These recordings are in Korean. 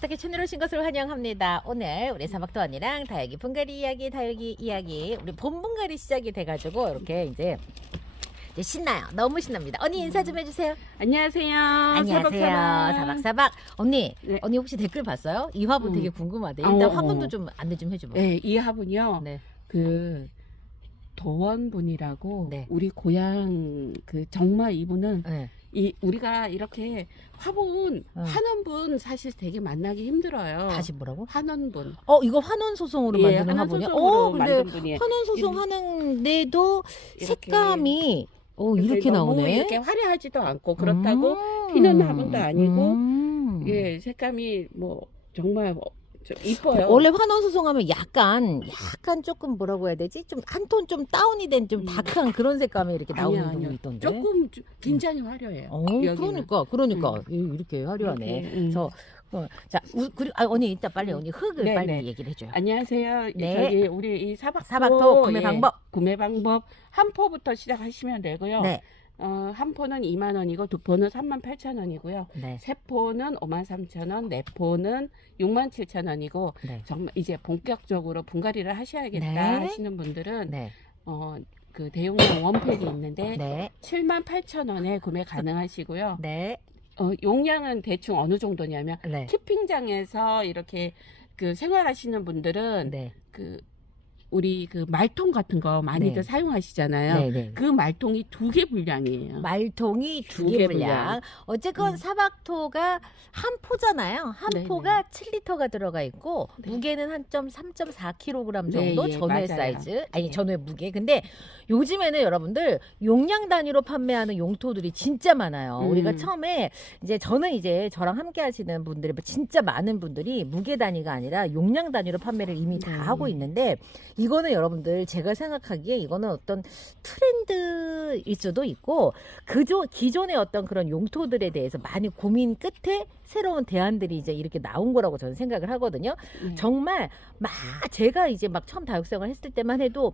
사박사기 채널 오신 것을 환영합니다. 오늘 우리 사박도 언니랑 다육이 분갈이 이야기, 다육이 이야기, 우리 봄 분갈이 시작이 돼가지고 이렇게 이제 신나요. 너무 신납니다. 언니 인사 좀 해주세요. 안녕하세요. 안녕하세요. 사박사박. 언니, 네. 언니 혹시 댓글 봤어요? 이 화분 되게 궁금하대. 일단 화분도 좀 안내 좀 해줘봐. 네, 이 화분이요. 네. 그 도원분이라고 네. 우리 고향 그 정말 이분은 네. 이 우리가 이렇게 화분 환원분 사실 되게 만나기 힘들어요. 다시 뭐라고? 환원분. 이거 환원 소송으로 예, 만드는 환원 화분이야? 소송으로 근데 만든 분이에요. 환원 소송 하는데도 이렇게. 색감이 이렇게 너무 나오네. 이렇게 화려하지도 않고 그렇다고 튀는 화분도 아니고 예, 색감이 뭐 정말 좀 이뻐요. 원래 환원 소송하면 약간 조금 뭐라고 해야 되지? 좀 한 톤 좀 다운이 된 좀 다크한 그런 색감이 이렇게 나오는 아니요, 경우 아니요. 있던데. 조금 굉장히 화려해요. 여기는. 그러니까 이렇게 화려하네. 이렇게, 그래서 자, 그리고 언니 이따 빨리 언니 흙을 네, 빨리 네. 얘기를 해줘요. 안녕하세요. 네. 저기 우리 이 사박토 구매 방법. 구매 방법 한 포부터 시작하시면 되고요. 네, 한 포는 2만 원이고 두 포는 3만 8천 원이고요. 네, 세 포는 5만 3천 원, 네 포는 6만 7천 원이고 네, 정말 이제 본격적으로 분갈이를 하셔야겠다 네. 하시는 분들은 네, 그 대용량 원팩이 있는데 네, 7만 8천 원에 구매 가능하시고요. 네, 용량은 대충 어느 정도냐면 네, 키핑장에서 이렇게 그 생활하시는 분들은 네, 그 우리 그 말통 같은 거 많이들 네. 사용하시잖아요. 네, 네. 그 말통이 2개 분량이에요. 말통이 두 2개 개 분량. 어쨌건 사박토가 한 포잖아요. 한 네, 포가 7리터가 들어가 있고 네. 무게는 한 3.kg 네, 정도 예, 전후의 맞아요. 사이즈. 아니 네. 전후의 무게. 근데 요즘에는 여러분들 용량 단위로 판매하는 용토들이 진짜 많아요. 우리가 처음에 이제 저는 이제 저랑 함께 하시는 분들이 진짜 많은 분들이 무게 단위가 아니라 용량 단위로 판매를 이미 다 하고 있는데 이거는 여러분들 제가 생각하기에 이거는 어떤 트렌드일 수도 있고 기존의 어떤 그런 용토들에 대해서 많이 고민 끝에 새로운 대안들이 이제 이렇게 나온 거라고 저는 생각을 하거든요. 정말 제가 이제 막 처음 다육생활 했을 때만 해도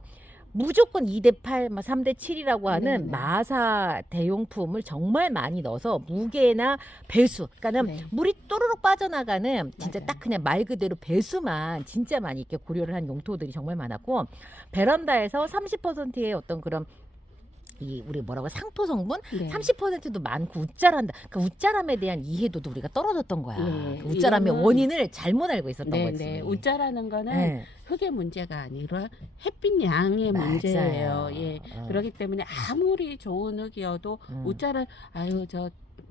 무조건 2대8, 3대7이라고 하는 네네. 마사 대용품을 정말 많이 넣어서 무게나 배수, 그러니까는 네. 물이 또르륵 빠져나가는 진짜 맞아요. 딱 그냥 말 그대로 배수만 진짜 많이 이렇게 고려를 한 용토들이 정말 많았고 베란다에서 30%의 어떤 그런 우리 뭐라고 상토 성분 네. 30%도 많고 웃자란다. 그 웃자람에 대한 이해도도 우리가 떨어졌던 거야. 예, 그 웃자람의 이거는- 원인을 잘못 알고 있었던 네, 거지. 네. 웃자라는 거는 네. 흙의 문제가 아니라 햇빛 양의 맞아요. 문제예요. 예. 그렇기 때문에 아무리 좋은 흙이어도 웃자를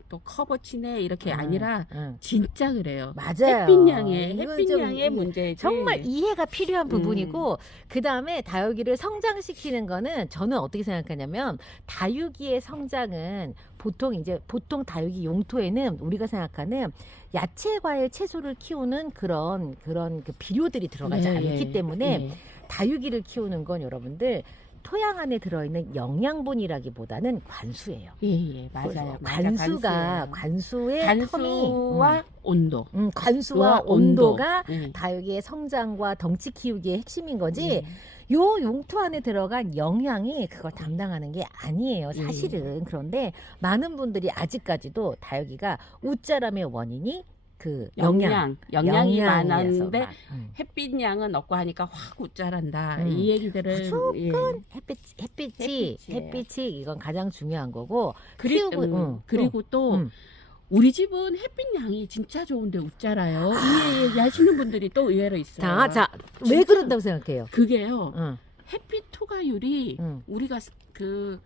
또 커버 치네 이렇게 아니라 진짜 그래요. 맞아요. 햇빛 이건 양의 문제지. 정말 이해가 필요한 부분이고 그 다음에 다육이를 성장시키는 거는 저는 어떻게 생각하냐면 다육이의 성장은 보통 다육이 용토에는 우리가 생각하는 야채, 과일, 채소를 키우는 그런 그 비료들이 들어가지 네, 않기 예, 때문에 예. 다육이를 키우는 건 여러분들 토양 안에 들어있는 영양분이라기보다는 관수예요. 예, 맞아요. 관수의 텀이 간수와 온도. 관수와 온도. 온도가 예. 다육이의 성장과 덩치 키우기의 핵심인 거지. 요 용토 안에 들어간 영양이 그걸 담당하는 게 아니에요, 사실은. 그런데 많은 분들이 아직까지도 다육이가 웃자람의 원인이 그 영양이 영양이어서 많았는데 햇빛 양은 없고 하니까 확 웃자란다. 음. 이 얘기들은 무조건 햇빛이에요. 햇빛이 이건 가장 중요한 거고. 그리고 또 우리 집은 햇빛 양이 진짜 좋은데 웃자라요. 이 얘기하시는 분들이 또 의외로 있어요. 왜 진짜. 그런다고 생각해요? 그게요. 햇빛 투과율이 응. 우리가 그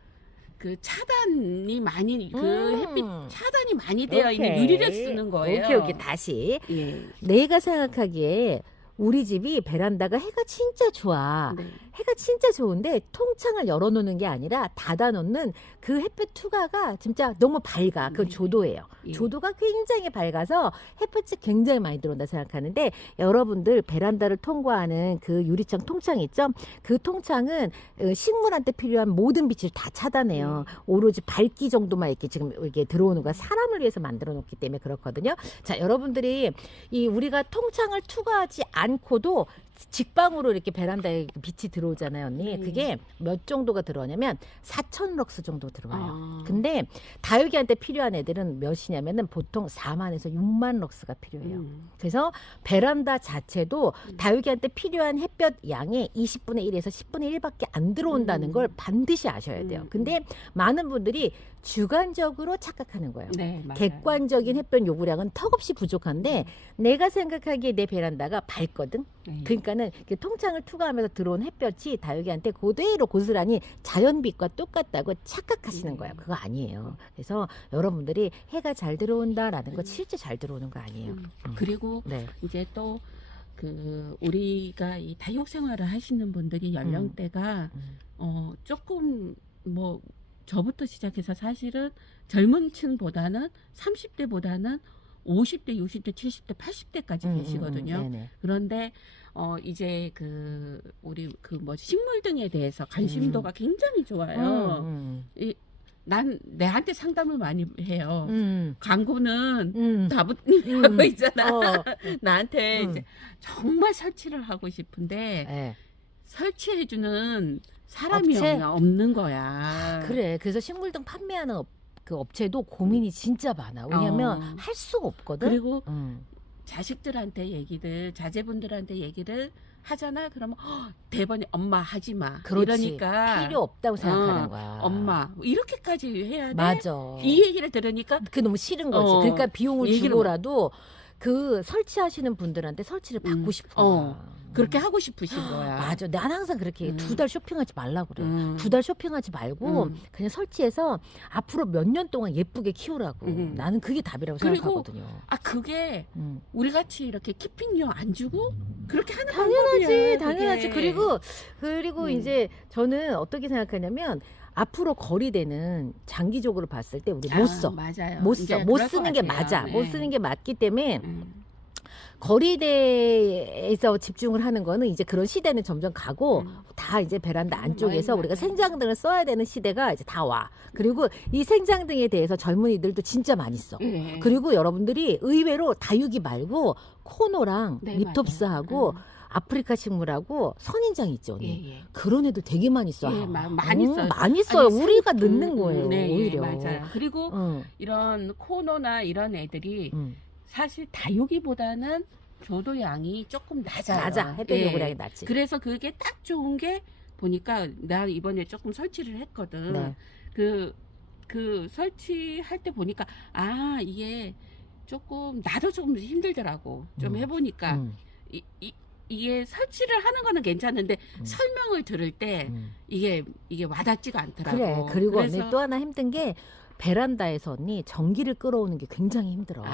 차단이 많이 햇빛 차단이 많이 되어 있는 오케이. 유리를 쓰는 거예요. 오케이 다시 예. 내가 생각하기에 우리 집이 베란다가 해가 진짜 좋아. 네. 해가 진짜 좋은데 통창을 열어놓는 게 아니라 닫아놓는 그 햇빛 투과가 진짜 너무 밝아. 그건 네. 조도예요. 예. 조도가 굉장히 밝아서 햇빛이 굉장히 많이 들어온다 생각하는데 여러분들 베란다를 통과하는 그 유리창 통창 있죠? 그 통창은 식물한테 필요한 모든 빛을 다 차단해요. 오로지 밝기 정도만 이렇게 지금 이렇게 들어오는 거야. 사람을 위해서 만들어 놓기 때문에 그렇거든요. 자, 여러분들이 우리가 통창을 투과하지 않고도 직방으로 이렇게 베란다에 빛이 들어오잖아요, 언니. 네. 그게 몇 정도가 들어오냐면 4,000럭스 정도 들어와요. 아. 근데 다육이한테 필요한 애들은 몇이냐면은 보통 4만에서 6만 럭스가 필요해요. 그래서 베란다 자체도 다육이한테 필요한 햇볕 양의 20분의 1에서 10분의 1밖에 안 들어온다는 걸 반드시 아셔야 돼요. 근데 많은 분들이 주관적으로 착각하는 거예요. 네, 맞아요. 객관적인 햇볕 요구량은 턱없이 부족한데 내가 생각하기에 내 베란다가 밝거든. 네. 그러니까는 이렇게 통창을 투과하면서 들어온 햇볕이 다육이한테 그대로 고스란히 자연빛과 똑같다고 착각하시는 거예요. 그거 아니에요. 그래서 여러분들이 해가 잘 들어온다라는 거 실제 잘 들어오는 거 아니에요. 그리고 네. 이제 또 그 우리가 이 다육 생활을 하시는 분들이 연령대가 조금 뭐 저부터 시작해서 사실은 젊은 층보다는 30대보다는 50대, 60대, 70대, 80대까지 계시거든요. 네네. 그런데 이제 그 우리 그 뭐 식물 등에 대해서 관심도가 굉장히 좋아요. 난 내한테 상담을 많이 해요. 광고는 다부님이 하고 있잖아. 나한테 이제 정말 설치를 하고 싶은데 네. 설치해주는 사람이 업체? 없는 거야. 그래. 그래서 식물등 판매하는 그 업체도 고민이 진짜 많아. 왜냐면 할 수가 없거든. 그리고 자식들한테 얘기들, 자제분들한테 얘기를 하잖아. 그러면 대번에 엄마 하지 마. 그렇지. 이러니까 필요 없다고 생각하는 거야. 엄마 뭐 이렇게까지 해야 돼. 맞아. 이 얘기를 들으니까 그게 너무 싫은 거지. 그러니까 비용을 얘기를 주고라도 그 설치하시는 분들한테 설치를 받고 싶은 거야. 그렇게 하고 싶으신 거야. 맞아. 난 항상 그렇게 얘기해. 2달 쇼핑하지 말라고 그래. 2달 쇼핑하지 말고 그냥 설치해서 앞으로 몇 년 동안 예쁘게 키우라고. 나는 그게 답이라고 그리고 생각하거든요. 그게 우리 같이 이렇게 키핑료 안 주고 그렇게 하는 당연하지. 방법이야, 당연하지. 그게. 그리고 이제 저는 어떻게 생각하냐면 앞으로 거리대는 장기적으로 봤을 때 우리 못 써. 맞아요. 못 이제 써. 못 그럴 것 쓰는 게 같아요. 맞아. 네. 못 쓰는 게 맞기 때문에 거리대에서 집중을 하는 거는 이제 그런 시대는 점점 가고 다 이제 베란다 안쪽에서 맞아요. 우리가 생장등을 써야 되는 시대가 이제 다 와. 그리고 이 생장등에 대해서 젊은이들도 진짜 많이 써. 네. 그리고 여러분들이 의외로 다육이 말고 코노랑 네, 립톱스하고 맞아요. 아프리카 식물하고 선인장 있죠, 언니. 예. 그런 애들 되게 많이 써. 예, 많이 써요. 많이 써요. 아니, 우리가 늦는 거예요, 네, 오히려. 맞아요. 그리고 이런 코노나 이런 애들이 사실 다육이보다는 교도 양이 조금 낮아요. 맞아. 햇볕 요구량이 낮지. 그래서 그게 딱 좋은 게 보니까 나 이번에 조금 설치를 했거든. 네. 그 설치할 때 보니까 이게 조금 나도 좀 힘들더라고. 좀 해보니까 이게 설치를 하는 거는 괜찮은데 설명을 들을 때 이게 와닿지가 않더라고. 그래. 그리고 그래서 언니 또 하나 힘든 게 베란다에서 언니 전기를 끌어오는 게 굉장히 힘들어.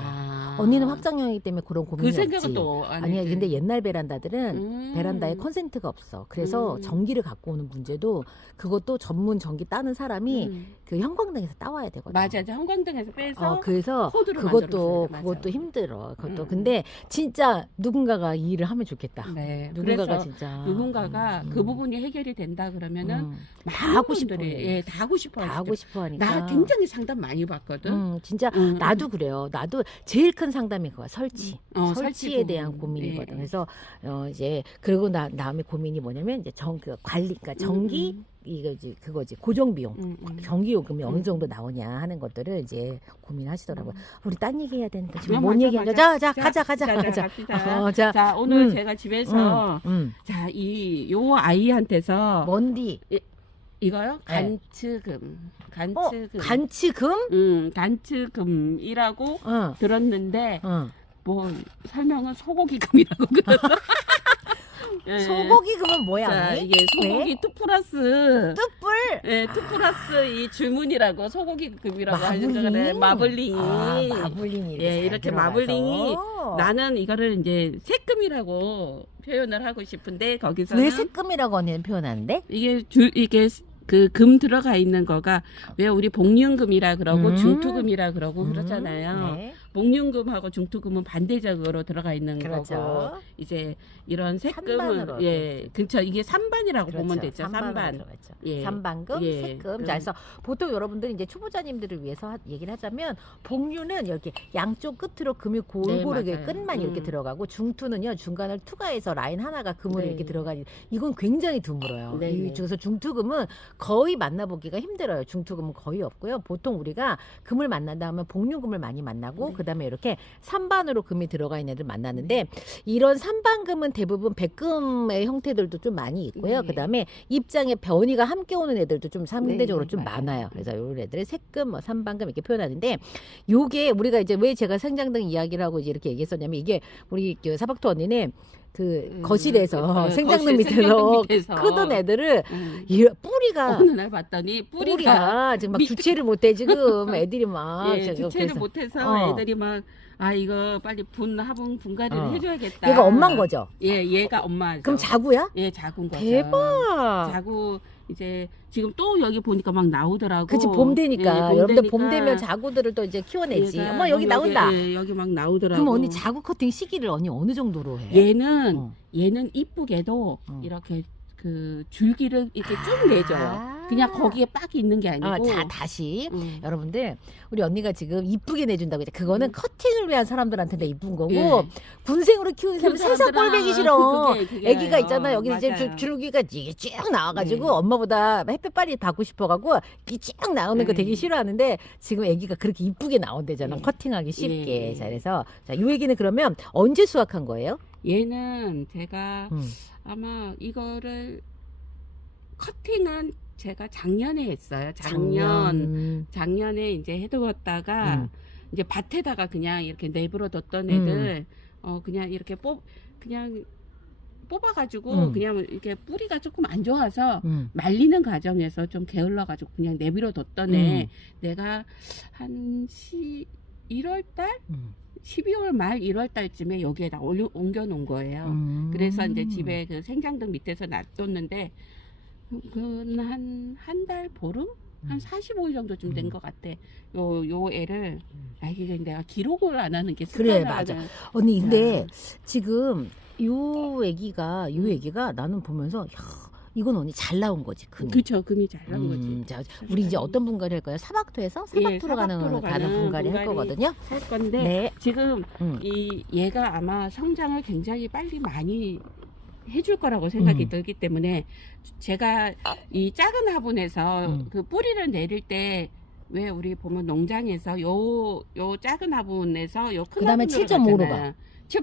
언니는 확장형이기 때문에 그런 고민이 그 생각은 없지. 또 아니야. 근데 옛날 베란다들은 베란다에 컨센트가 없어. 그래서 전기를 갖고 오는 문제도 그것도 전문 전기 따는 사람이 그 형광등에서 따와야 되거든. 맞아, 형광등에서 빼서 그래서 코드를 그것도 만들어줘야 돼. 힘들어. 그것도 근데 진짜 누군가가 이 일을 하면 좋겠다. 네, 누군가가 그래서 진짜 누군가가 그 부분이 해결이 된다 그러면은 다 많은 하고 싶어. 분들이 다 하고 싶어. 다 하고 싶어 하니까. 나 굉장히 상담 많이 받거든. 진짜 나도 그래요. 나도 제일 큰 상담이 그거야. 설치에 설치 대한 부분. 고민이거든. 네. 그래서 이제 그리고 다음에 고민이 뭐냐면 이제 그 관리, 그러니까 전기 이거지 그거지 고정 비용, 전기 요금이 어느 정도 나오냐 하는 것들을 이제 고민하시더라고요. 우리 딴 얘기 해야 되는데 지금 뭔 맞아, 얘기하냐? 맞아. 자, 가자. 갑시다. 자, 오늘 제가 집에서 자, 요 아이한테서 뭔디? 이거요? 네. 간츠금. 간츠금이라고 들었는데 뭐 설명은 소고기금이라고 그랬어. 예. 소고기 그건 뭐야? 자, 언니? 이게 소고기 투플러스 뚝불. 예, 투플러스 이 주문이라고 소고기금이라고 하는 거래. 마블링이. 마블링이 예, 이렇게 마블링이 나는 이거를 이제 새금이라고 표현을 하고 싶은데 거기서 왜 새금이라고 언니는 표현하는데? 이게 그 금 들어가 있는 거가 왜 우리 복륜금이라 그러고 중투금이라 그러고 그러잖아요. 네. 목륜금하고 중투금은 반대적으로 들어가 있는 그렇죠. 거고 이제 이런 색금은 산반으로 예, 그렇죠. 이게 산반이라고 그렇죠. 보면 되죠. 산반. 들어갔죠. 예. 산반금, 예. 색금. 자, 그래서 보통 여러분들이 이제 초보자님들을 위해서 얘기를 하자면 복류는 이렇게 양쪽 끝으로 금이 골고루게 맞아요. 끝만 이렇게 들어가고 중투는요 중간을 투과해서 라인 하나가 금으로 네. 이렇게 들어가니 이건 굉장히 드물어요. 네, 이 네. 중에서 중투금은 거의 만나보기가 힘들어요. 중투금은 거의 없고요. 보통 우리가 금을 만난다 하면 복류금을 많이 만나고 네. 그다음에 이렇게 산반으로 금이 들어가 있는 애들 만나는데 이런 산반금은 대부분 백금의 형태들도 좀 많이 있고요. 네. 그다음에 입장에 변이가 함께 오는 애들도 좀 상대적으로 네, 좀 맞아요. 많아요. 그래서 이런 애들을 색금, 뭐 산반금 이렇게 표현하는데 요게 우리가 이제 왜 제가 생장등 이야기를 하고 이제 이렇게 얘기했었냐면 이게 우리 그 사박토 언니는 그 거실에서 생장등 밑에서 크던 애들을 이 뿌리가 어느 날 봤더니 뿌리가 지금 막 주체를 못해 지금 애들이 막 예, 지금 주체를 그래서. 못해서 애들이 막 아 이거 빨리 화분 분갈이를 해줘야겠다. 얘가 엄마인 거죠? 예, 얘가 엄마죠. 그럼 자구야? 예, 자구인 거죠. 대박. 자구 이제 지금 또 여기 보니까 막 나오더라고. 그치 봄 되니까 예, 여러분들 봄 되니까 되면 자구들을 또 이제 키워내지. 얘가 엄마 여기 나온다. 예, 여기 막 나오더라고. 그럼 언니 자구 커팅 시기를 언니 어느 정도로 해? 얘는 어. 얘는 이쁘게도 어. 이렇게 그 줄기를 이렇게 쭉 내죠. 그냥 거기에 빡 있는 게 아니고. 다시 음. 여러분들 우리 언니가 지금 이쁘게 내준다고 했죠. 그거는 커팅을 위한 사람들한테는 이쁜 거고 예. 군생으로 키우는 사람 세상 꼴 보기 싫어. 그게 애기가 있잖아. 여기 이제 맞아요. 줄기가 이게 쭉 나와가지고 네. 엄마보다 햇볕 빨리 받고 싶어가고 이쭉 나오는 거 네. 되게 싫어하는데 지금 애기가 그렇게 이쁘게 나온대잖아. 네. 커팅하기 쉽게. 네. 자, 그래서 자, 이 얘기는 그러면 언제 수확한 거예요? 얘는 제가 음. 아마 이거를 커팅은 제가 작년에 했어요. 작년에 이제 해두었다가 이제 밭에다가 그냥 이렇게 내버려 뒀던 애들 그냥 이렇게 그냥 뽑아가지고 그냥 이렇게 뿌리가 조금 안 좋아서 말리는 과정에서 좀 게을러가지고 그냥 내버려 뒀던 애 내가 한 1월달 12월 말 1월 달쯤에 여기에다 옮겨 놓은 거예요. 그래서 이제 집에 그 생장등 밑에서 놔뒀는데 한 달 보름? 한 45일 정도쯤 된 것 같아. 요 애를 이게 내가 기록을 안 하는 게 그래, 습관을 맞아. 하는- 언니 근데 지금 요 애기가 나는 보면서 야, 이건 언니 잘 나온 거지. 금이. 그쵸, 금이 잘 나온 거지. 자, 우리 이제 어떤 분갈이 할 거예요? 사박토에서 사박토로 가는 분갈이 할 거거든요. 할 건데 네. 지금 얘가 아마 성장을 굉장히 빨리 많이 해줄 거라고 생각이 들기 때문에 제가 이 작은 화분에서 그 뿌리를 내릴 때 왜 우리 보면 농장에서 요 작은 화분에서 요 큰 그다음에 화분으로 7.5로 가잖아요.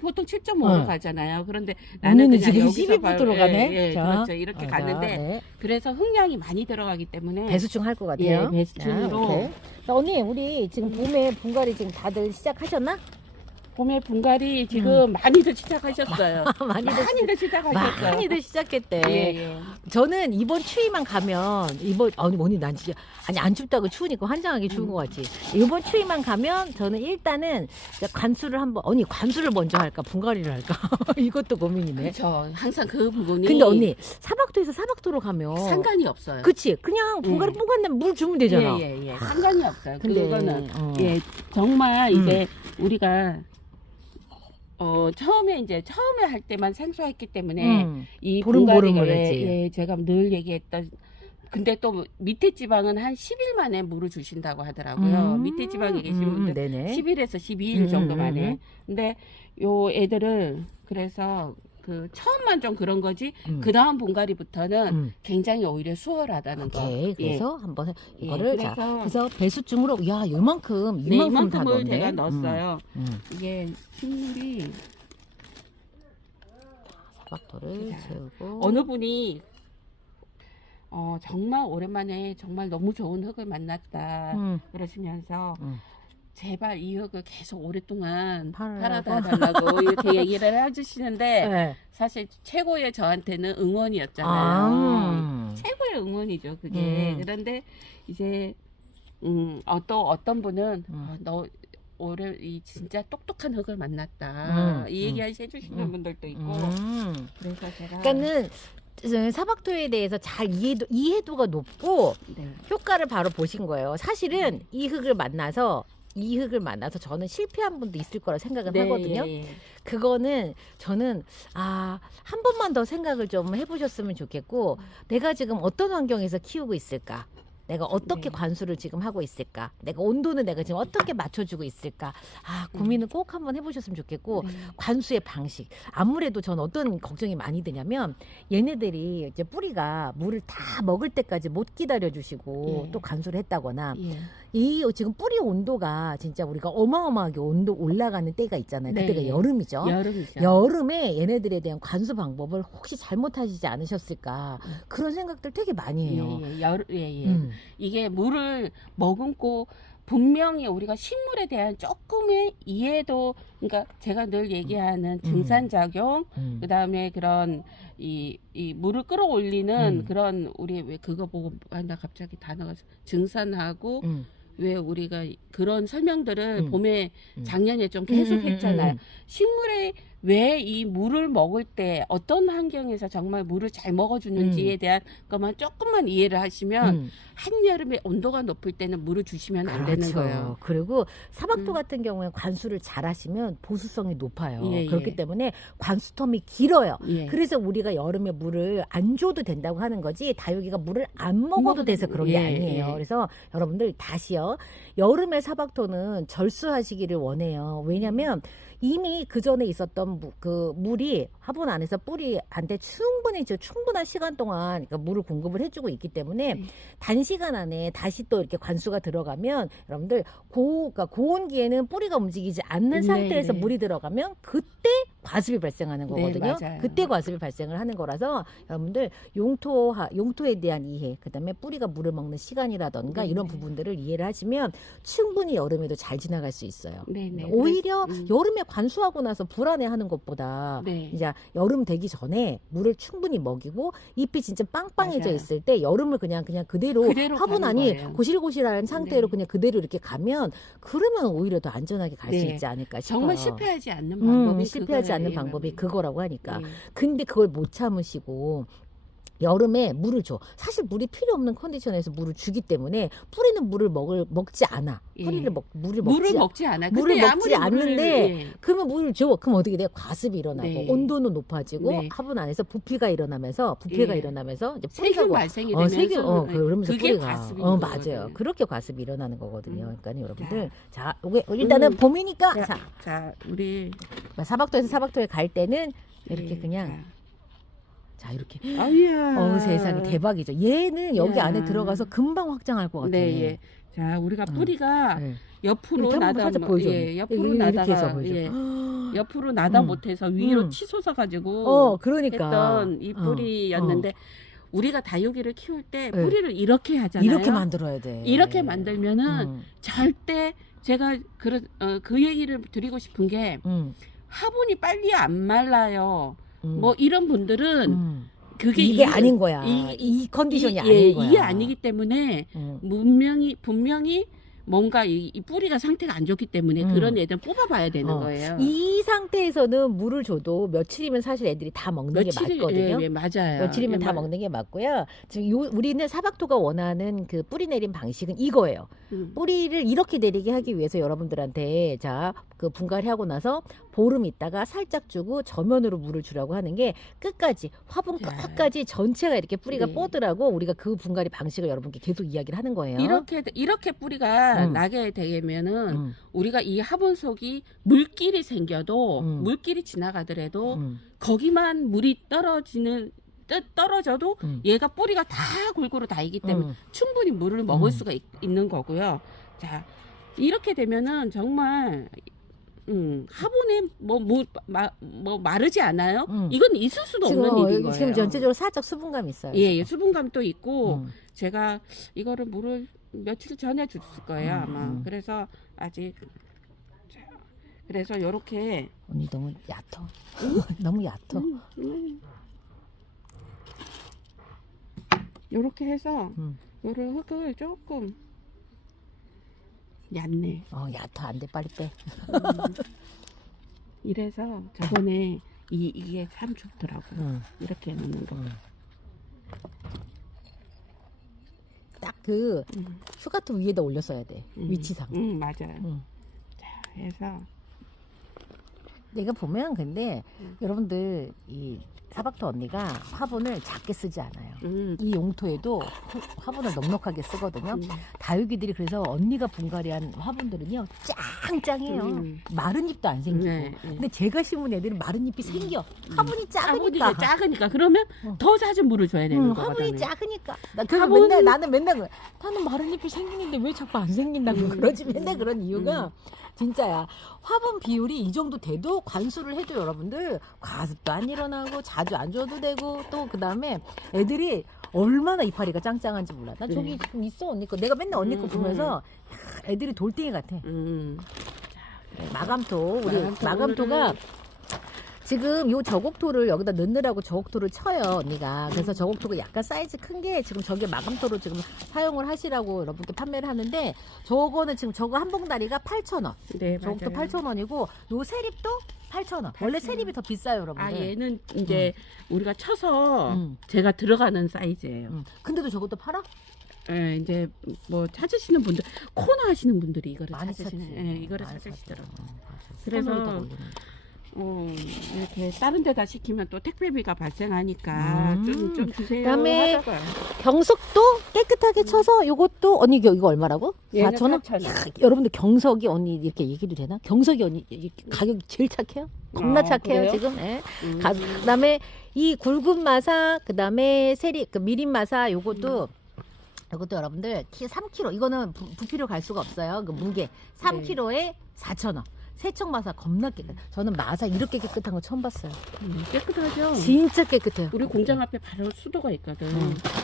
보통 7.5로 응. 가잖아요. 그런데 언니는 나는 지금 그냥 여기서 12부터로 가네. 예, 자. 그렇죠. 이렇게 자, 갔는데 네. 그래서 흥량이 많이 들어가기 때문에 배수충 할 것 같아요. 예, 배수충으로. 자, 오케이. 자, 언니 우리 지금 봄에 분갈이 지금 다들 시작하셨나? 봄에 분갈이 지금 많이들 시작하셨어요. 많이들 시작하셨어요. 많이들 시작했대. 예, 예. 저는 이번 추위만 가면 언니 난 진짜 안 춥다고 추우니까 환장하게 추운 것 같지. 이번 추위만 가면 저는 일단은 관수를 언니 관수를 먼저 할까 분갈이를 할까 이것도 고민이네. 그렇죠. 항상 그 부분이. 근데 언니 사박도에서 사박도로 가면 상관이 없어요. 그치 그냥 분갈이 뽑고 한 다음에 물 주면 되잖아. 예. 상관이 없어요. 근데, 그거는 예 정말 이제 우리가 처음에 할 때만 생소했기 때문에 이 보름보름을 분갈이가 했지. 예, 제가 늘 얘기했던. 근데 또 밑에 지방은 한 10일 만에 물을 주신다고 하더라고요. 밑에 지방에 계신 분들 네네. 10일에서 12일 정도 만에. 근데 요 애들을 그래서 그 처음만 좀 그런 거지 그 다음 분갈이부터는 굉장히 오히려 수월하다는 거. 오케이. 그래서 한번 예, 이거를 그래서 배수증으로 이만큼 다 이만큼을 넣네. 제가 넣었어요. 이게 식물이 사박토를 채우고 어느 분이 정말 오랜만에 정말 너무 좋은 흙을 만났다 그러시면서 제발 이 흙을 계속 오랫동안 팔아다 달라고 이렇게 얘기를 해주시는데 네. 사실 최고의 저한테는 응원이었잖아요. 최고의 응원이죠 그게. 그런데 이제 또 어떤 분은 너 올해 이 진짜 똑똑한 흙을 만났다 이 얘기 해주시는 분들도 있고 그래서 제가 그러니까는 사박토에 대해서 잘 이해도가 높고 네. 효과를 바로 보신 거예요. 사실은 이 흙을 만나서 이 흙을 만나서 저는 실패한 분도 있을 거라 생각을 네, 하거든요. 예, 예. 그거는 저는 한 번만 더 생각을 좀 해보셨으면 좋겠고, 내가 지금 어떤 환경에서 키우고 있을까? 내가 어떻게 네. 관수를 지금 하고 있을까? 내가 온도는 내가 지금 어떻게 맞춰주고 있을까? 고민을 꼭 한번 해보셨으면 좋겠고, 네. 관수의 방식. 아무래도 저는 어떤 걱정이 많이 드냐면, 얘네들이 이제 뿌리가 물을 다 먹을 때까지 못 기다려주시고, 예. 또 관수를 했다거나, 예. 이 지금 뿌리 온도가 진짜 우리가 어마어마하게 온도 올라가는 때가 있잖아요. 네. 그때가 여름이죠. 여름이죠. 여름에 얘네들에 대한 관수 방법을 혹시 잘못하시지 않으셨을까, 그런 생각들 되게 많이 해요. 예, 예. 예, 예. 음. 이게 물을 머금고 분명히 우리가 식물에 대한 조금의 이해도, 그러니까 제가 늘 얘기하는 증산작용, 그다음에 그런 이 물을 끌어올리는 그런, 우리 왜 그거 보고 나 갑자기 단어가 증산하고, 왜 우리가 그런 설명들을 봄에 작년에 좀 계속 했잖아요. 식물에 왜 이 물을 먹을 때 어떤 환경에서 정말 물을 잘 먹어주는지에 대한 것만 조금만 이해를 하시면 한여름에 온도가 높을 때는 물을 주시면 안 되는 거예요. 그리고 사막토 같은 경우에 관수를 잘 하시면 보수성이 높아요. 예, 그렇기 예. 때문에 관수텀이 길어요. 예. 그래서 우리가 여름에 물을 안 줘도 된다고 하는 거지, 다육이가 물을 안 먹어도 돼서 그런 게 예, 아니에요. 예. 그래서 여러분들 다시요, 여름에 사막토는 절수하시기를 원해요. 왜냐면 이미 그 전에 있었던 그 물이 화분 안에서 뿌리한테 충분한 시간 동안 그러니까 물을 공급을 해주고 있기 때문에 단시간 안에 다시 또 이렇게 관수가 들어가면, 여러분들 그러니까 고온기에는 뿌리가 움직이지 않는 네, 상태에서 네. 물이 들어가면 그때 과습이 발생하는 거거든요. 맞아요. 그때 과습이 발생을 하는 거라서 여러분들 용토에 대한 이해, 그다음에 뿌리가 물을 먹는 시간이라던가 이런 부분들을 이해를 하시면 충분히 여름에도 잘 지나갈 수 있어요. 네, 네. 오히려 여름에 관수하고 나서 불안해하는 것보다 네. 이제 여름 되기 전에 물을 충분히 먹이고 잎이 진짜 빵빵해져 맞아요. 있을 때 여름을 그냥 그대로 화분 가는 안이 거예요. 고실고실한 상태로 네. 그냥 그대로 이렇게 가면, 그러면 오히려 더 안전하게 갈 수 네. 있지 않을까 싶어요. 정말 실패하지 않는 방법이 실패하지 않는 그거예요. 방법이 그거라고 하니까. 예. 근데 그걸 못 참으시고 여름에 물을 줘. 사실 물이 필요 없는 컨디션에서 물을 주기 때문에 뿌리는 물을 먹지 않아. 예. 물을 먹지 않아. 물을 근데 먹지 아무리 않는데 예. 그러면 물을 줘. 그럼 어떻게 돼? 과습이 일어나고 네. 온도는 높아지고 네. 화분 안에서 부피가 일어나면서 이제 세균 뿌리가 발생이 되면서 그러면서 그게 뿌리가 과습인 맞아요. 거거든요. 그렇게 과습이 일어나는 거거든요. 그러니까 여러분들 자, 이게 일단은 봄이니까 자, 우리 사박토에서 사박토에 갈 때는 이렇게 예, 그냥 자 이렇게 아니야. 세상에 대박이죠. 얘는 여기 야. 안에 들어가서 금방 확장할 것 같아. 네, 예. 자, 우리가 뿌리가 네. 옆으로 이렇게 한번 나다 살짝 보여줘. 예, 옆으로 이렇게 나다가 해서 보여줘. 예. 옆으로 나다 못해서 위로 치솟아 가지고 그러니까 했던 이 뿌리였는데 우리가 다육이를 키울 때 뿌리를 이렇게 하잖아요. 이렇게 만들어야 돼. 이렇게 만들면은 절대 제가 그 얘기를 드리고 싶은 게 화분이 빨리 안 말라요. 뭐 이런 분들은 그게 이게 아닌 거야. 이 컨디션이 아닌 거야. 이게 아니기 때문에 분명히 뭔가 이 뿌리가 상태가 안 좋기 때문에 그런 애들 뽑아봐야 되는 거예요. 이 상태에서는 물을 줘도 며칠이면 사실 애들이 다 먹는 게 맞거든요. 예, 맞아요. 며칠이면 다 먹는 게 맞고요. 지금 우리는 사박토가 원하는 그 뿌리 내림 방식은 이거예요. 뿌리를 이렇게 내리게 하기 위해서 여러분들한테 그 분갈이 하고 나서 보름 있다가 살짝 주고 저면으로 물을 주라고 하는 게 끝까지 화분 끝까지 전체가 이렇게 뿌리가 뻗으라고 우리가 그 분갈이 방식을 여러분께 계속 이야기를 하는 거예요. 이렇게 뿌리가 나게 되면은 우리가 이 화분 속이 물길이 생겨도 물길이 지나가더라도 거기만 물이 떨어져도 얘가 뿌리가 다 골고루 닿이기 때문에 충분히 물을 먹을 수가 있는 거고요. 자, 이렇게 되면은 정말 화분에 뭐 마르지 않아요? 이건 있을 수도 없는 일인 거예요. 지금 전체적으로 살짝 수분감이 있어요. 예, 수분감도 있고 제가 이거를 물을 며칠 전에 줬을 거예요 아마. 그래서 아직 그래서 요렇게 언니 너무 얕어. 너무 얕어. 요렇게 해서 요를 흙을 조금 얕네. 얕어. 안 돼. 빨리 빼. 이래서 저번에 이게 참 좋더라고. 이렇게 놓는 거. 딱 그 수가토 위에다 올렸어야 돼. 위치상. 맞아요. 해서 내가 보면 근데 여러분들 이 사박토 언니가 화분을 작게 쓰지 않아요. 이 용토에도 화분을 넉넉하게 쓰거든요. 다육이들이 그래서 언니가 분갈이한 화분들은요 짱짱해요. 마른 잎도 안 생기고. 네. 근데 제가 심은 애들은 마른 잎이 생겨. 화분이 작으니까. 화분이 작으니까 그러면 더 잦은 물을 줘야 되는 거거든요. 화분이 작으니까. 나는 맨날 그래. 나는 마른 잎이 생기는데 왜 자꾸 안 생긴다고 그러지. 맨날 그런 이유가 진짜야. 화분 비율이 이 정도 돼도 관수를 해도 여러분들 과습도 안 일어나고 자주 안 줘도 되고 또 그다음에 애들이 얼마나 이파리가 짱짱한지 몰라. 나 저기 지금 있어 언니 거. 내가 맨날 언니 거 보면서 야, 애들이 돌덩이 같아. 마감토 우리 마감토가 지금 요 저곡토를 여기다 넣느라고 저곡토를 쳐요 언니가. 그래서 저곡토가 약간 사이즈 큰 게 지금 저게 마감토로 지금 사용을 하시라고 여러분께 판매를 하는데 저거는 지금 저거 한 봉다리가 8,000원. 네, 저곡토 8,000원이고 요 세립도 8,000원. 원래 세립이 더 비싸요 여러분들. 아 얘는 이제 우리가 쳐서 제가 들어가는 사이즈예요. 근데도 저것도 팔아? 예, 이제 뭐 찾으시는 분들 코너 하시는 분들이 이거를 많이 찾으시는 찾지. 예, 이거를 많이 찾으시더라고요. 찾지. 그래서 코너에다 올리는 이렇게 다른 데다 시키면 또 택배비가 발생하니까 좀 주세요. 그다음에 하다가. 경석도 깨끗하게 쳐서 요것도 언니 이거 얼마라고? 얘는 4,000원? 4,000원. 여러분들 경석이 언니 이렇게 얘기도 되나? 경석이 언니 가격이 제일 착해요? 겁나 착해요 그래요? 지금. 예. 그다음에 이 굵은 마사, 그다음에 세리 그 미림 마사 요것도 이것도 여러분들 키 3kg 이거는 부피로 갈 수가 없어요. 그 무게 3kg에 4,000원. 세척 마사 겁나 깨끗. 저는 마사 이렇게 깨끗한 거 처음 봤어요. 깨끗하죠. 진짜 깨끗해요. 우리 공장 앞에 바로 수도가 있거든.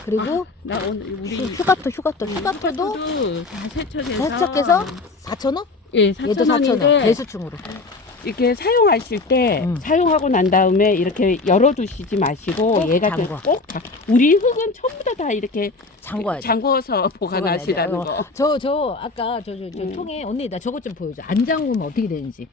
그리고 나 오늘 우리 휴가토도 다 세척해서 4,000원? 예, 얘도 4,000원. 4,000원인데 배수충으로. 이렇게 사용하실 때 사용하고 난 다음에 이렇게 열어두시지 마시고 꼭 얘가 잠궈. 꼭 우리 흙은 전부 다 이렇게 잠궈야지. 잠궈서 보관하시라는 보관해야 거. 저 아까 저 통에 언니 나 저것 좀 보여줘. 안 잠그면 어떻게 되는지.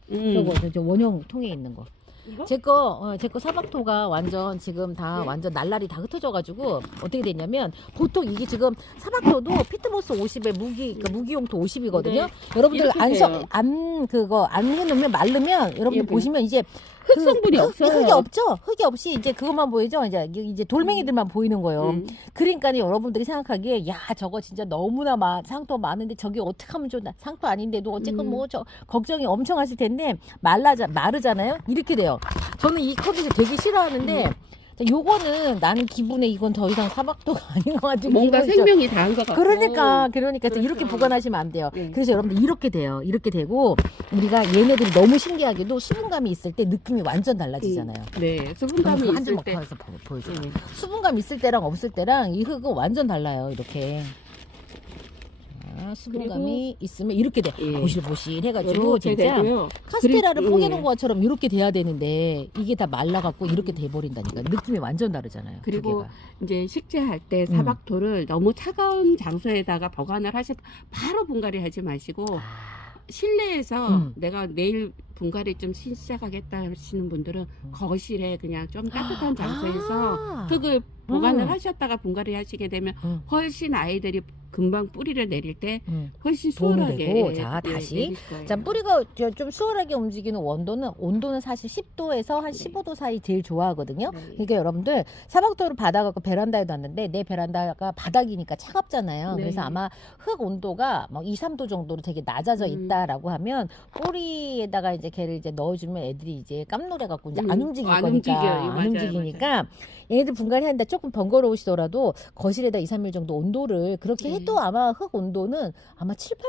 저 원형 통에 있는 거. 이거? 제 거 사박토가 완전 지금 다 완전 날라리 다 흩어져가지고 어떻게 됐냐면 보통 이게 지금 사박토도 피트모스 50에 무기용토 50이거든요. 네. 여러분들 이렇게 돼요. 안 해놓으면 마르면 여러분들 예, 보시면 이제 흙 성분이 없어요. 흙이 없죠. 흙이 없이 이제 그것만 보이죠. 이제 돌멩이들만 보이는 거예요. 그러니까 여러분들이 생각하기에 야 저거 진짜 너무나 상토 많은데 저게 어떻게 하면 좋나 상토 아닌데도 어쨌건 뭐 저 걱정이 엄청 하실 텐데 마르잖아요. 이렇게 돼요. 저는 이 컵이 되게 싫어하는데 요거는 나는 기분에 이건 더 이상 사박토가 아닌 것 같은 뭔가 기분이 생명이 다한 것 같고. 그러니까 그렇죠. 이렇게 보관하시면 안 돼요. 네. 그래서 여러분들 이렇게 돼요. 이렇게 되고 우리가 얘네들이 너무 신기하게도 수분감이 있을 때 느낌이 완전 달라지잖아요. 네, 수분감이 한줄 있을 때. 먹어서 보여줘. 네. 수분감 있을 때랑 없을 때랑 이 흙은 완전 달라요. 이렇게. 수분감이 있으면 이렇게 돼. 예. 보실보실 해가지고 이렇게 진짜 되고요. 카스테라를 그리고- 뽀개놓은 것처럼 이렇게 돼야 되는데 이게 다 말라갖고 이렇게 돼버린다니까. 느낌이 완전 다르잖아요. 두 그리고 개가. 이제 식재할 때 사박토를 너무 차가운 장소에다가 보관을 바로 분갈이 하지 마시고 실내에서 내가 내일 분갈이 좀 시작하겠다 하시는 분들은 거실에 그냥 좀 따뜻한 장소에서 흙을 보관을 하셨다가 분갈이 하시게 되면 훨씬 아이들이 금방 뿌리를 내릴 때 훨씬 도움이 수월하게 되고. 자, 다시. 내릴 거예요. 자, 뿌리가 좀 수월하게 움직이는 온도는 사실 10도에서 한 15도 사이 제일 좋아하거든요. 네. 그러니까 여러분들 사박토를 받아갖고 베란다에 놨는데 내 베란다가 바닥이니까 차갑잖아요. 네. 그래서 아마 흙 온도가 막 2, 3도 정도로 되게 낮아져 있다라고 하면 뿌리에다가 이제 걔를 이제 넣어주면 애들이 이제 깜놀해갖고 이제 안 움직일 안 거니까. 움직여요. 안 맞아요, 움직이니까 얘네들 분갈이 하는데 조금 번거로우시더라도 거실에다 2, 3일 정도 온도를 그렇게 해도 아마 흙 온도는 아마 7, 8도?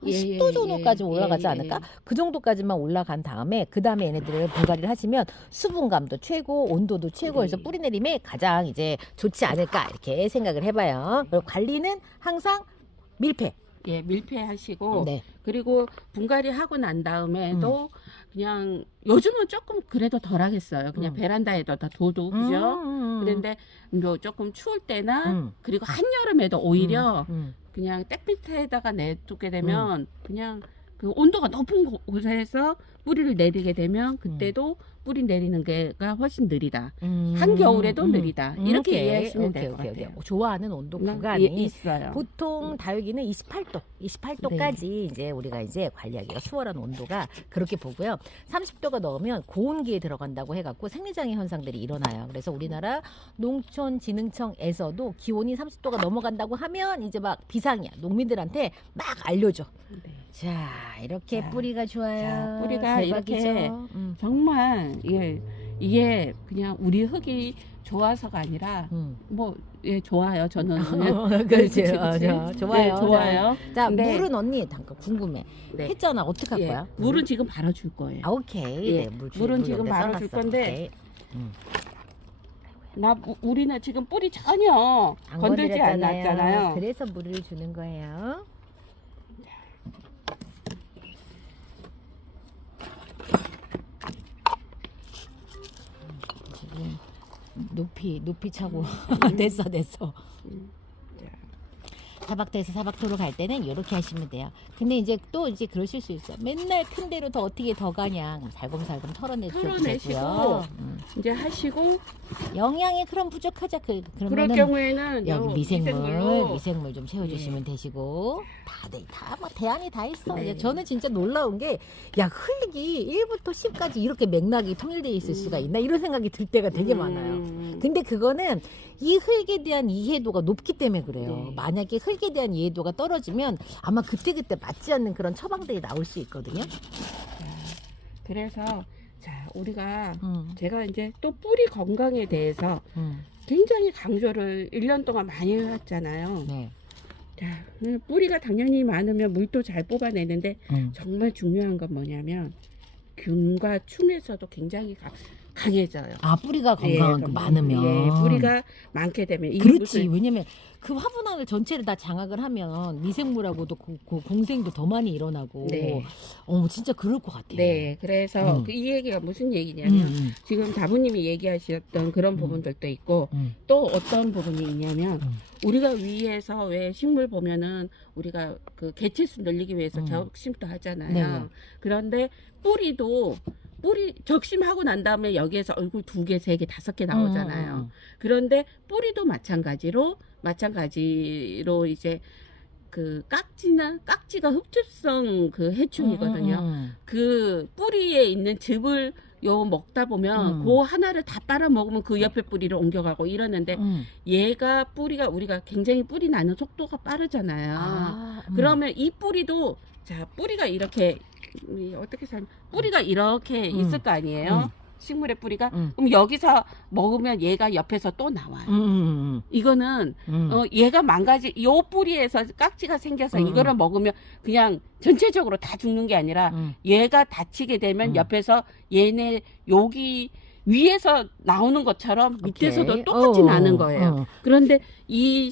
한 예, 10도 예, 정도까지 예, 올라가지 예, 않을까? 예. 그 정도까지만 올라간 다음에 그 다음에 얘네들을 분갈이를 하시면 수분감도 최고, 온도도 최고해서 뿌리 내림에 가장 이제 좋지 않을까 이렇게 생각을 해봐요. 그리고 관리는 항상 밀폐. 예, 밀폐하시고 네. 그리고 분갈이 하고 난 다음에도 그냥 요즘은 조금 그래도 덜 하겠어요. 그냥 베란다에다 다 둬도 그죠? 그런데 뭐 조금 추울 때나 그리고 한여름에도 오히려 그냥 땡 밑에다가 내두게 되면 그냥 그 온도가 높은 곳에서 뿌리를 내리게 되면 그때도 뿌리 내리는 게가 훨씬 느리다. 한겨울에도 느리다. 이렇게 오케이. 이해하시면 오케이, 될 것 오케이, 같아요. 오케이. 좋아하는 온도 네, 구간이 있어요. 보통 다육이는 28도까지 네. 이제 우리가 이제 관리하기가 수월한 온도가 그렇게 보고요. 30도가 넘으면 고온기에 들어간다고 해갖고 생리장애 현상들이 일어나요. 그래서 우리나라 농촌진흥청에서도 기온이 30도가 넘어간다고 하면 이제 막 비상이야. 농민들한테 막 알려줘. 네. 자, 이렇게 자, 뿌리가 좋아요. 자, 뿌리가 대박이죠. 이렇게 정말 이게 그냥 우리 흙이 좋아서가 아니라 뭐 예 좋아요. 저는 그렇지. 그치. 좋아요. 네, 좋아요. 자, 근데- 물은 언니 잠깐 궁금해. 네. 했잖아. 어떻게 할 예, 거야? 물은 지금 바로 줄 거예요. 아, 오케이. 예, 네, 물은 지금 여기다 바로 줄 써놨어. 건데 오케이. 우리는 지금 뿌리 전혀 안 건들지 건드렸잖아요. 않았잖아요. 그래서 물을 주는 거예요. 지금 높이 차고 됐어. 사박도에서 사박토로 갈 때는 이렇게 하시면 돼요. 근데 이제 또 이제 그러실 수 있어요. 맨날 큰 데로 더 어떻게 더 가냐. 살금살금 털어내시고 털어내시고 이제 하시고 영양이 그럼 부족하자. 그럴 그러면은 경우에는 여기 요 미생물 미생물로 좀 채워주시면 되시고 다뭐 대안이 다 있어. 네. 저는 진짜 놀라운 게 야 흙이 1부터 10까지 이렇게 맥락이 통일되어 있을 수가 있나 이런 생각이 들 때가 되게 많아요. 근데 그거는 이 흙에 대한 이해도가 높기 때문에 그래요. 네. 만약에 흙에 대한 이해도가 떨어지면 아마 그때그때 맞지 않는 그런 처방들이 나올 수 있거든요. 그래서 자 우리가 음. 제가 이제 또 뿌리 건강에 대해서 굉장히 강조를 1년 동안 많이 해왔잖아요. 네. 자, 뿌리가 당연히 많으면 물도 잘 뽑아내는데 정말 중요한 건 뭐냐면 균과 충에서도 굉장히 강해져요. 아 뿌리가 건강한 거 많으면. 예, 뿌리가 많게 되면 이게 그렇지. 무슨- 왜냐면 그 화분안을 전체를 다 장악을 하면 미생물하고도 공생도 더 많이 일어나고. 네. 진짜 그럴 것 같아요. 네, 그래서 이 얘기가 무슨 얘기냐면 지금 다부님이 얘기하셨던 그런 부분들도 있고 또 어떤 부분이 있냐면 우리가 위에서 왜 식물 보면은 우리가 그 개체수 늘리기 위해서 적심도 하잖아요. 네네. 그런데 뿌리 적심하고 난 다음에 여기에서 얼굴 2개, 3개, 5개 나오잖아요. 그런데 뿌리도 마찬가지로 이제 그 깍지가 흡집성 그 해충이거든요. 그 뿌리에 있는 즙을 먹다 보면 그 하나를 다 빨아 먹으면 그 옆에 뿌리를 옮겨가고 이러는데 얘가 뿌리가 우리가 굉장히 뿌리 나는 속도가 빠르잖아요. 그러면 이 뿌리도 자 뿌리가 이렇게 어떻게 살 뿌리가 이렇게 있을 거 아니에요. 식물의 뿌리가 그럼 여기서 먹으면 얘가 옆에서 또 나와요. 이거는 얘가 요 뿌리에서 깍지가 생겨서 이거를 먹으면 그냥 전체적으로 다 죽는 게 아니라 얘가 다치게 되면 옆에서 얘네 여기 위에서 나오는 것처럼 밑에서도 똑같이 나는 거예요. 그런데 이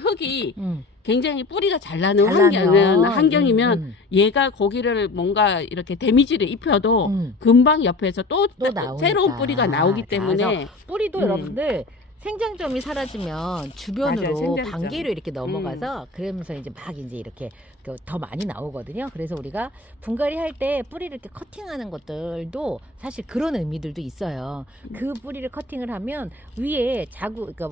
흙이 굉장히 뿌리가 잘 나는 환경이면 얘가 거기를 뭔가 이렇게 데미지를 입혀도 금방 옆에서 또 새로운 뿌리가 나오기 때문에 뿌리도 여러분들 생장점이 사라지면 주변으로 맞아요, 생장점. 반개로 이렇게 넘어가서 그러면서 이제 막 이제 이렇게 더 많이 나오거든요. 그래서 우리가 분갈이 할 때 뿌리를 이렇게 커팅하는 것들도 사실 그런 의미들도 있어요. 그 뿌리를 커팅을 하면 위에 그러니까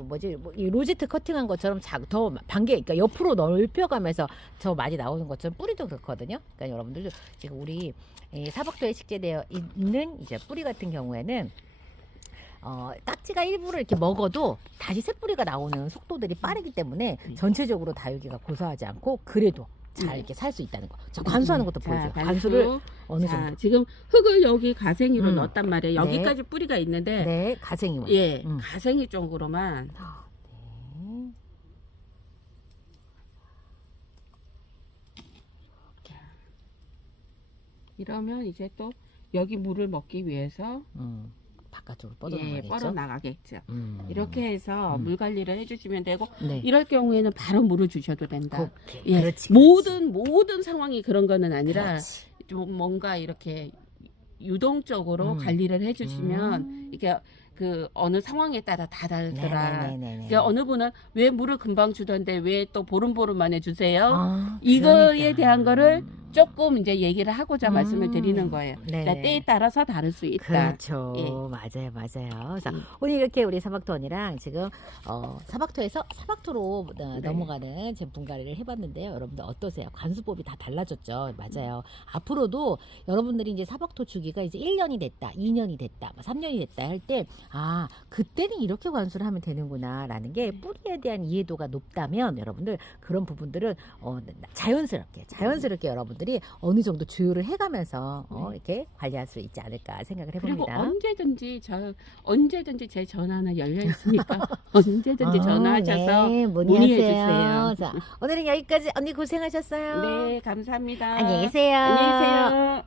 이 로제트 커팅한 것처럼 더 반개, 그러니까 옆으로 넓혀가면서 더 많이 나오는 것처럼 뿌리도 그렇거든요. 그러니까 여러분들도 지금 우리 사박도에 식재되어 있는 이제 뿌리 같은 경우에는 깍지가 일부를 이렇게 먹어도 다시 새 뿌리가 나오는 속도들이 빠르기 때문에 전체적으로 다육이가 고사하지 않고 그래도 잘 이렇게 살 수 있다는 거. 자, 관수하는 것도 보여줘요. 관수를 어느 정도. 지금 흙을 여기 가생이로 넣었단 말이에요. 네. 여기까지 뿌리가 있는데 네, 가생이만. 예, 가생이 쪽으로만 네. 이러면 이제 또 여기 물을 먹기 위해서 바깥쪽으로 뻗어나가겠죠. 뻗어나가겠죠. 이렇게 해서 물 관리를 해주시면 되고 네. 이럴 경우에는 바로 물을 주셔도 된다. 예, 그렇지. 모든 상황이 그런 거는 아니라 그렇지. 좀 뭔가 이렇게 유동적으로 관리를 해주시면 이게 그 어느 상황에 따라 다 다르더라. 네네네네. 그러니까 어느 분은 왜 물을 금방 주던데 왜 또 보름보름 만에 주세요? 아, 이거에 그러니까. 대한 거를 조금 이제 얘기를 하고자 말씀을 드리는 거예요. 네네. 그러니까 때에 따라서 다를 수 있다. 그렇죠. 예. 맞아요. 그래서 오늘 이렇게 우리 사박토 언니랑 지금 사박토에서 사박토로 네. 넘어가는 제품 분갈이를 해봤는데요. 여러분들 어떠세요? 관수법이 다 달라졌죠. 맞아요. 앞으로도 여러분들이 이제 사박토 주기가 이제 1년이 됐다, 2년이 됐다, 3년이 됐다 할 때, 아, 그때는 이렇게 관수를 하면 되는구나라는 게 뿌리에 대한 이해도가 높다면 여러분들 그런 부분들은 자연스럽게 여러분들이 어느 정도 조율을 해가면서 이렇게 관리할 수 있지 않을까 생각을 그리고 해봅니다. 언제든지 제 전화는 열려 있으니까 언제든지 전화하셔서 네, 문의해 주세요. 자, 오늘은 여기까지. 언니 고생하셨어요. 네, 감사합니다. 안녕히 계세요. 안녕히 계세요.